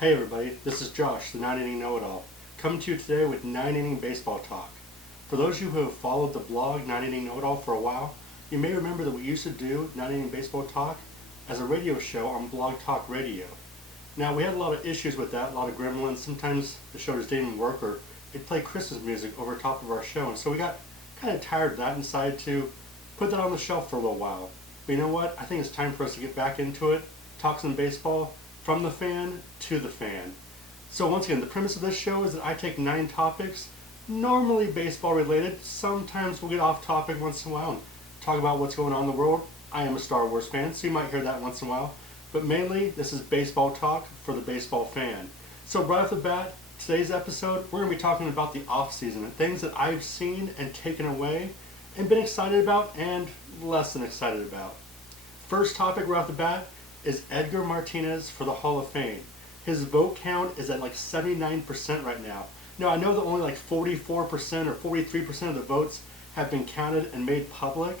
Hey everybody, this is Josh, the 9-inning know-it-all, coming to you today with 9-inning baseball talk. For those of you who have followed the blog 9-inning know-it-all for a while, you may remember that we used to do 9-inning baseball talk as a radio show on Blog Talk Radio. Now we had a lot of issues with that, a lot of gremlins. Sometimes the show just didn't even work, or it'd play Christmas music over top of our show, and so we got kind of tired of that and decided to put that on the shelf for a little while. But you know what? I think it's time for us to get back into it, talk some baseball, from the fan to the fan. So once again, the premise of this show is that I take 9 topics, normally baseball related. Sometimes we'll get off topic once in a while and talk about what's going on in the world. I am a Star Wars fan, so you might hear that once in a while. But mainly, this is baseball talk for the baseball fan. So right off the bat, today's episode, we're going to be talking about the off-season and things that I've seen and taken away and been excited about and less than excited about. First topic right off the bat is Edgar Martinez for the Hall of Fame. His vote count is at like 79% right now. Now I know that only like 44% or 43% of the votes have been counted and made public,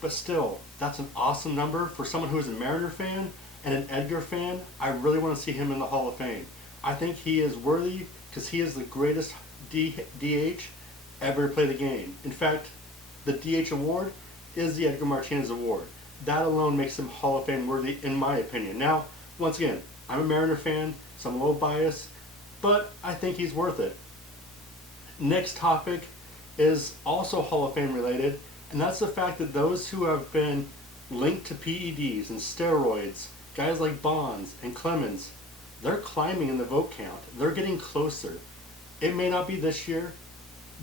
but still, that's an awesome number for someone who is a Mariner fan and an Edgar fan. I really want to see him in the Hall of Fame. I think he is worthy because he is the greatest DH ever to play the game. In fact, the DH award is the Edgar Martinez award. That alone makes him Hall of Fame worthy, in my opinion. Now, once again, I'm a Mariner fan, so I'm a little biased, but I think he's worth it. Next topic is also Hall of Fame related, and that's the fact that those who have been linked to PEDs and steroids, guys like Bonds and Clemens, they're climbing in the vote count. They're getting closer. It may not be this year,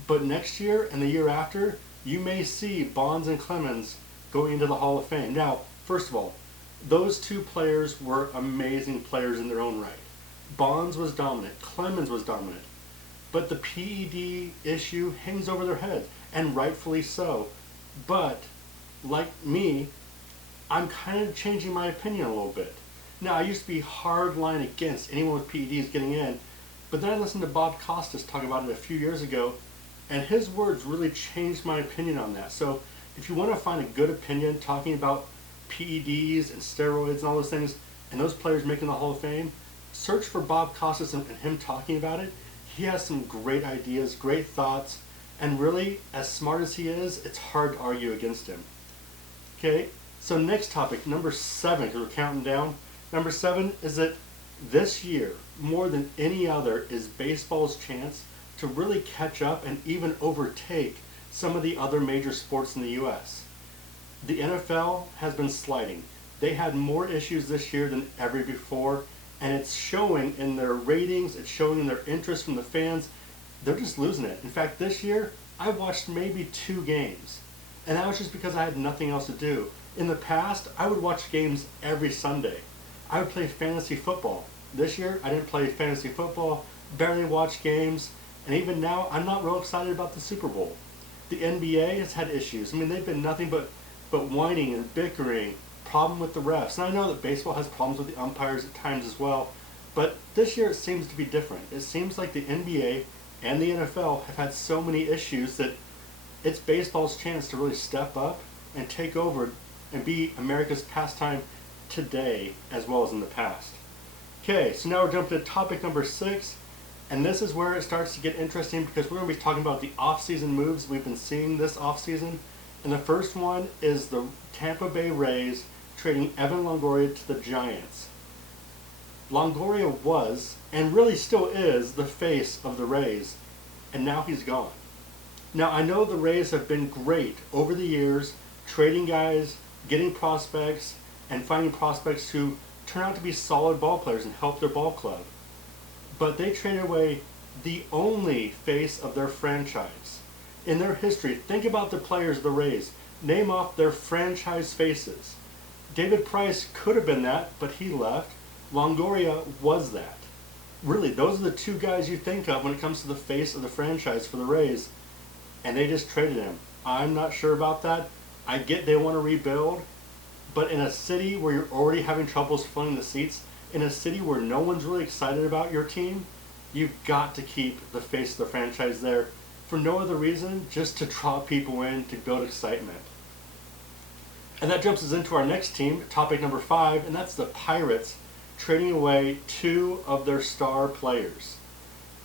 but next year and the year after, you may see Bonds and Clemens going into the Hall of Fame. Now, first of all, those two players were amazing players in their own right. Bonds was dominant, Clemens was dominant, but the PED issue hangs over their head, and rightfully so. But, like me, I'm kind of changing my opinion a little bit. Now, I used to be hardline against anyone with PEDs getting in, but then I listened to Bob Costas talk about it a few years ago, and his words really changed my opinion on that. So, if you want to find a good opinion talking about PEDs and steroids and all those things, and those players making the Hall of Fame, search for Bob Costas and him talking about it. He has some great ideas, great thoughts, and really, as smart as he is, it's hard to argue against him. Okay, so next topic, number 7, because we're counting down. Number 7 is that this year, more than any other, is baseball's chance to really catch up and even overtake some of the other major sports in the U.S. The NFL has been sliding. They had more issues this year than ever before, and it's showing in their ratings, it's showing in their interest from the fans. They're just losing it. In fact, this year, I watched maybe 2 games, and that was just because I had nothing else to do. In the past, I would watch games every Sunday. I would play fantasy football. This year, I didn't play fantasy football, barely watch games, and even now, I'm not real excited about the Super Bowl. The NBA has had issues. I mean, they've been nothing but whining and bickering, problem with the refs. And I know that baseball has problems with the umpires at times as well, but this year it seems to be different. It seems like the NBA and the NFL have had so many issues that it's baseball's chance to really step up and take over and be America's pastime today as well as in the past. Okay, so now we're jumping to topic number 6. And this is where it starts to get interesting because we're going to be talking about the off-season moves we've been seeing this off-season. And the first one is the Tampa Bay Rays trading Evan Longoria to the Giants. Longoria was, and really still is, the face of the Rays, and now he's gone. Now I know the Rays have been great over the years, trading guys, getting prospects, and finding prospects who turn out to be solid ball players and help their ball club. But they traded away the only face of their franchise. In their history, think about the players of the Rays. Name off their franchise faces. David Price could have been that, but he left. Longoria was that. Really, those are the 2 guys you think of when it comes to the face of the franchise for the Rays. And they just traded him. I'm not sure about that. I get they want to rebuild, but in a city where you're already having troubles filling the seats, in a city where no one's really excited about your team, you've got to keep the face of the franchise there for no other reason, just to draw people in, to build excitement. And that jumps us into our next team, topic number 5, and that's the Pirates. trading away two of their star players.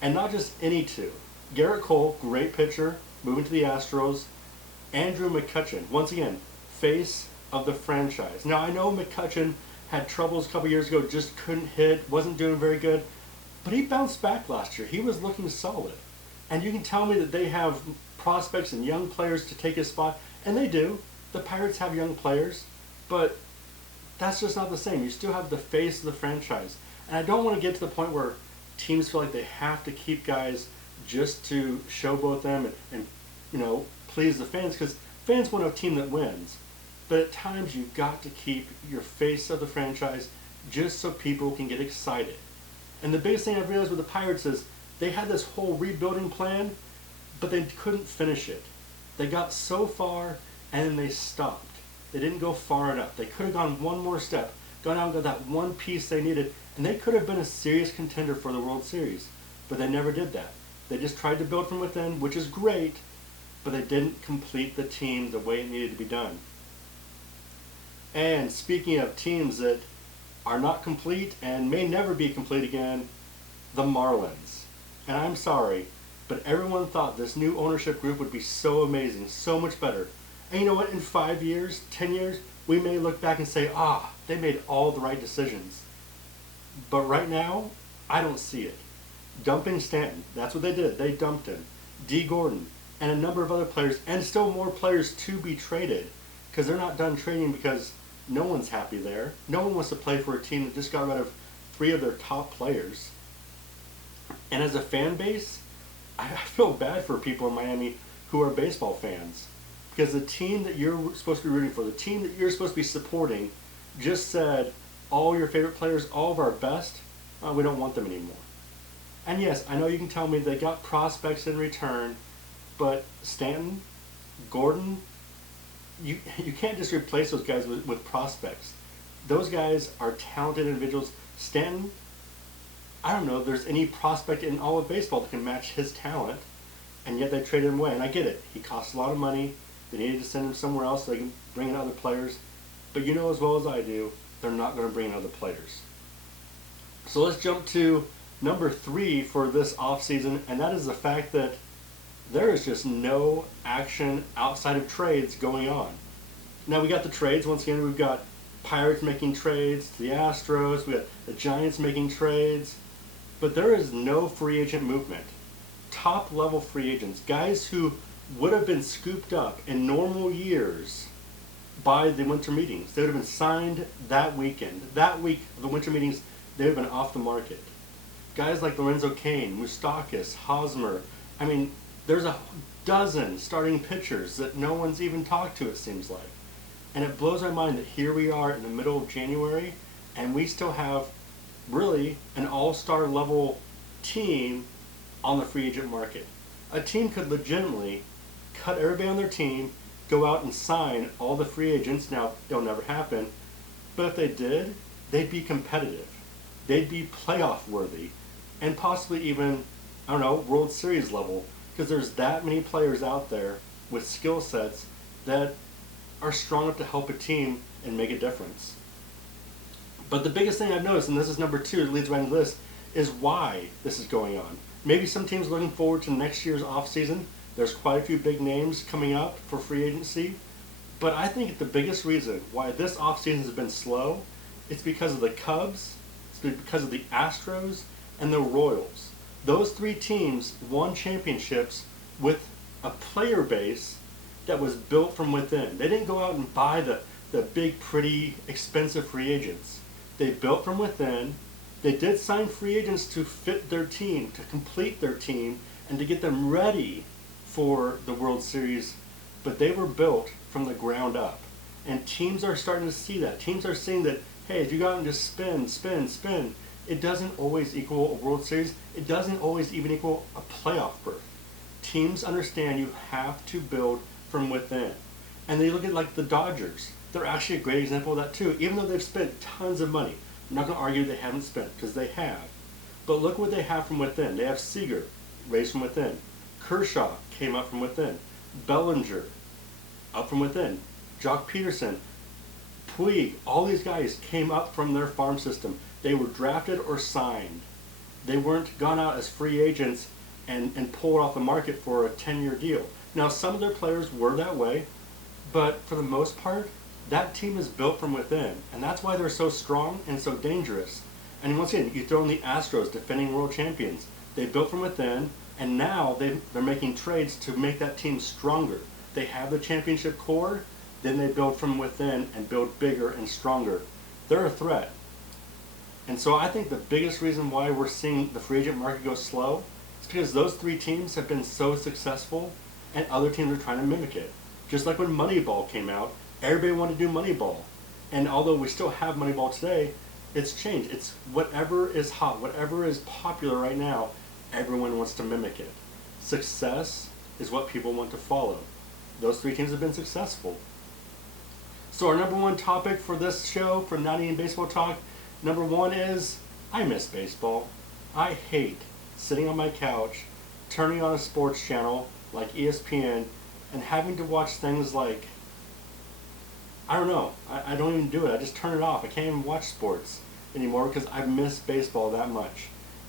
And not just any two. Garrett Cole, great pitcher, moving to the Astros. Andrew McCutchen, once again, face of the franchise. Now, I know McCutchen had troubles a couple years ago, just couldn't hit, wasn't doing very good, but he bounced back last year. He was looking solid. And you can tell me that they have prospects and young players to take his spot, and they do. The Pirates have young players, but that's just not the same. You still have the face of the franchise. And I don't want to get to the point where teams feel like they have to keep guys just to showboat them and please the fans, because fans want a team that wins. But at times you've got to keep your face of the franchise just so people can get excited. And the biggest thing I've realized with the Pirates is they had this whole rebuilding plan, but they couldn't finish it. They got so far and then they stopped. They didn't go far enough. They could have gone one more step, gone out and got that one piece they needed, and they could have been a serious contender for the World Series. But they never did that. They just tried to build from within, which is great, but they didn't complete the team the way it needed to be done. And speaking of teams that are not complete and may never be complete again, the Marlins. And I'm sorry, but everyone thought this new ownership group would be so amazing, so much better. And you know what? In 5 years, 10 years, we may look back and say, they made all the right decisions. But right now, I don't see it. Dumping Stanton, that's what they did. They dumped him. Dee Gordon, and a number of other players, and still more players to be traded, because they're not done trading because no one's happy there. No one wants to play for a team that just got rid of 3 of their top players. And as a fan base, I feel bad for people in Miami who are baseball fans, because the team that you're supposed to be rooting for, the team that you're supposed to be supporting, just said, all your favorite players, all of our best, we don't want them anymore. And yes, I know you can tell me they got prospects in return, but Stanton, Gordon, you can't just replace those guys with prospects. Those guys are talented individuals. Stanton, I don't know if there's any prospect in all of baseball that can match his talent, and yet they traded him away. And I get it. He costs a lot of money. They needed to send him somewhere else so they can bring in other players. But you know as well as I do, they're not going to bring in other players. So let's jump to number 3 for this offseason, and that is the fact that there is just no action outside of trades going on. Now we got the trades. Once again, we've got Pirates making trades to the Astros. We got the Giants making trades. But there is no free agent movement. Top level free agents, guys who would have been scooped up in normal years by the winter meetings. They would have been signed that weekend. That week of the winter meetings, they would have been off the market. Guys like Lorenzo Cain, Moustakas, Hosmer. I mean, there's a dozen starting pitchers that no one's even talked to, it seems like. And it blows my mind that here we are in the middle of January, and we still have really an all-star level team on the free agent market. A team could legitimately cut everybody on their team, go out and sign all the free agents. Now, it'll never happen, but if they did, they'd be competitive. They'd be playoff worthy, and possibly even, I don't know, World Series level, because there's that many players out there with skill sets that are strong enough to help a team and make a difference. But the biggest thing I've noticed, and this is number 2, it leads right into this, is why this is going on. Maybe some teams are looking forward to next year's offseason. There's quite a few big names coming up for free agency. But I think the biggest reason why this offseason has been slow is because of the Cubs, it's because of the Astros, and the Royals. Those 3 teams won championships with a player base that was built from within. They didn't go out and buy the big, pretty, expensive free agents. They built from within. They did sign free agents to fit their team, to complete their team, and to get them ready for the World Series. But they were built from the ground up. And teams are starting to see that. Teams are seeing that, hey, if you go out and just spin, it doesn't always equal a World Series. It doesn't always even equal a playoff berth. Teams understand you have to build from within. And they look at like the Dodgers. They're actually a great example of that too. Even though they've spent tons of money. I'm not going to argue they haven't spent, because they have. But look what they have from within. They have Seager, raised from within. Kershaw came up from within. Bellinger, up from within. Jock Peterson, Puig, all these guys came up from their farm system. They were drafted or signed. They weren't gone out as free agents and pulled off the market for a 10-year deal. Now, some of their players were that way, but for the most part, that team is built from within, and that's why they're so strong and so dangerous. And once again, you throw in the Astros, defending world champions. They built from within, and now they're making trades to make that team stronger. They have the championship core, then they build from within and build bigger and stronger. They're a threat. And so I think the biggest reason why we're seeing the free agent market go slow is because those three teams have been so successful and other teams are trying to mimic it. Just like when Moneyball came out, everybody wanted to do Moneyball. And although we still have Moneyball today, it's changed. It's whatever is hot, whatever is popular right now, everyone wants to mimic it. Success is what people want to follow. Those three teams have been successful. So our number one topic for this show, for 90 Inning Baseball Talk, number one is, I miss baseball. I hate sitting on my couch, turning on a sports channel like ESPN, and having to watch things like, I don't know, I don't even do it. I just turn it off. I can't even watch sports anymore because I miss baseball that much.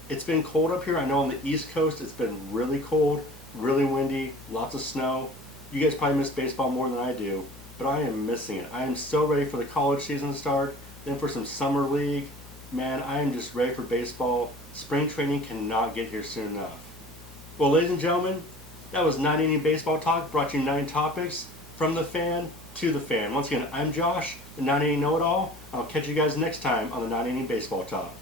It's been cold up here. I know on the East Coast it's been really cold, really windy, lots of snow. You guys probably miss baseball more than I do, but I am missing it. I am so ready for the college season to start, then for some summer league. Man, I am just ready for baseball. Spring training cannot get here soon enough. Well, ladies and gentlemen, that was 9 Inning Baseball Talk, brought you 9 topics from the fan to the fan. Once again, I'm Josh, the 9 Inning Know-It-All. I'll catch you guys next time on the 9 Inning Baseball Talk.